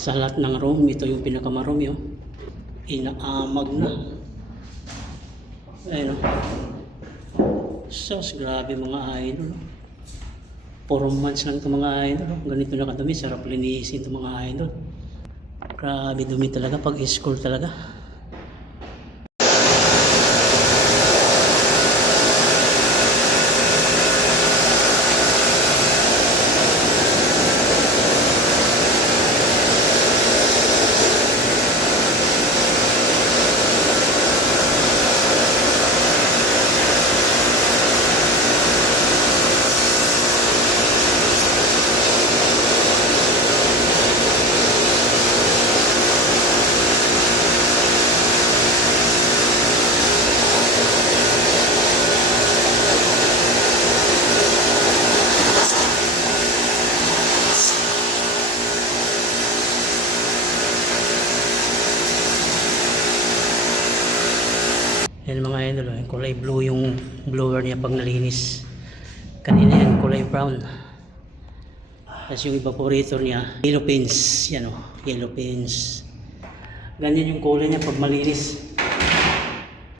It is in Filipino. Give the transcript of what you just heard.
Sa lahat ng room, ito yung pinakamarumi, oh. Inaamag na. Ayun, oh. Sus, grabe mga idol. 4 months lang ito mga idol, oh. Ganito na kadumi, sarap linisin ito mga idol. Grabe dumi talaga pag school talaga. Yan mga idol, oh. Kulay blue yung blower niya pag nalinis. Kanina yan kulay brown. Tapos yung evaporator niya, yellow pins. Yan, oh, yellow pins. Ganyan yung kulay niya pag malinis.